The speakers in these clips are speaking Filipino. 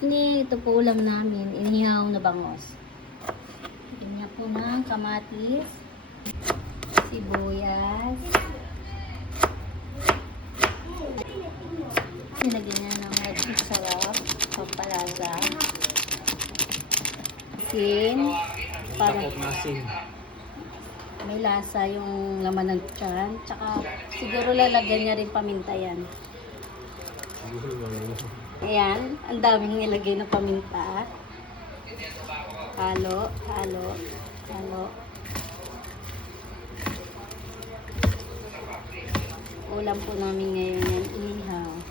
Ini, ito po ulam namin. Inihaw na bangos. Ganyan po ng kamatis, sibuyas. Nilagyan niya ng magic sarap, pampalasa. Asin. Para may lasa yung laman ng tiyan. Tsaka siguro lalagyan niya rin paminta yan. Ayan, ang daming nilagay na paminta. Halo, halo, halo. Ulam po namin ngayon yan, ihaw.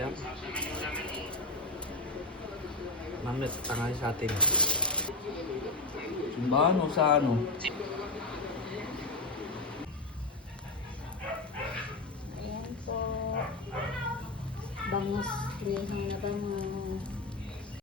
Yeah. Mamit, tangali sa atin. Ano sa ano? Ayan po. Bangus, lihaw na bangus.